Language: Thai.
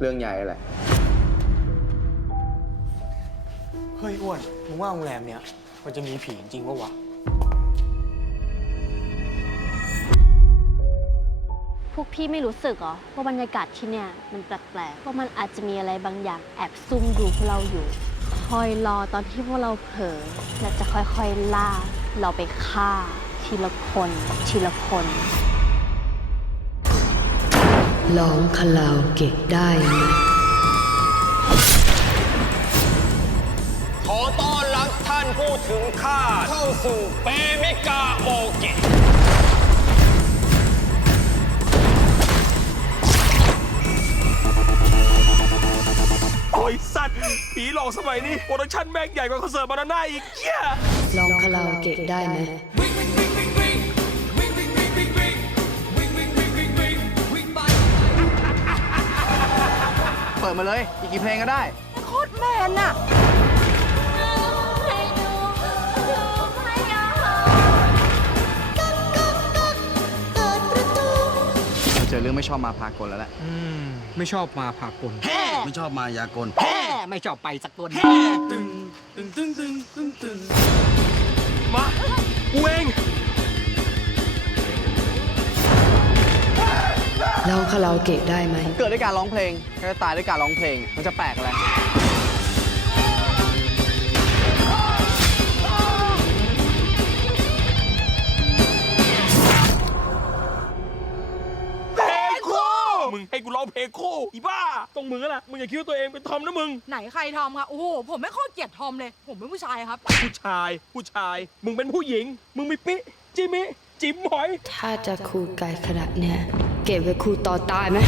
เรื่องใหญ่แหละ เฮ้ยอ้วน มึงว่าโรงแรมเนี้ยมันจะมีผีจริงปะวะ พวกพี่ไม่รู้สึกเหรอว่าบรรยากาศที่เนี่ยมันแปลกๆว่ามันอาจจะมีอะไรบางอย่างแอบซุ่มดูพวกเราอยู่ คอยรอตอนที่พวกเราเผลอและจะค่อยๆล่า เราไปฆ่า ทีละคน ทีละคน ร้องคาราโอเกะได้ไหมขอต้อนรับท่านผู้ถึงคาดเข้าสู่เปมิกาโอเกะโอ้ยสัตว์ผีหลอกสมัยนี้โปรดักชั่นแม่งใหญ่กว่าคอนเสิร์ตบานาน่าอีกเหี้ย ร้องคาราโอเกะได้ไหม ปิดมาเลย อีกกี่เพลงก็ได้ โคตรแมนอะเจอเรื่องไม่ชอบมาพากลแล้วแหละ อืม ไม่ชอบมาผากลไม่ชอบมายากลไม่ชอบไปสักตัวตึงตึงตึงตึงตึงตึงมา ร้องคาราโอเกะได้ไหม เกิดด้วยการร้องเพลงก็จะตายด้วยการร้องเพลง มันจะแปลกอะไรเพลงคู่มึงให้กูร้องเพลงคู่อีบ้าต้องมึงแล้วล่ะมึงอย่าคิดว่าตัวเองเป็นทอมนะมึง ไหนใครทอมคะโอ้โห ผมไม่โคตรเกลียดทอมเลย ผมเป็นผู้ชายครับ ผู้ชาย ผู้ชาย มึงเป็นผู้หญิง มึงมีปิจิมิ จิ๋มหอย ถ้าจะคู่ไกลขนาดเนี้ย เก็บไว้คูต่อตายไหม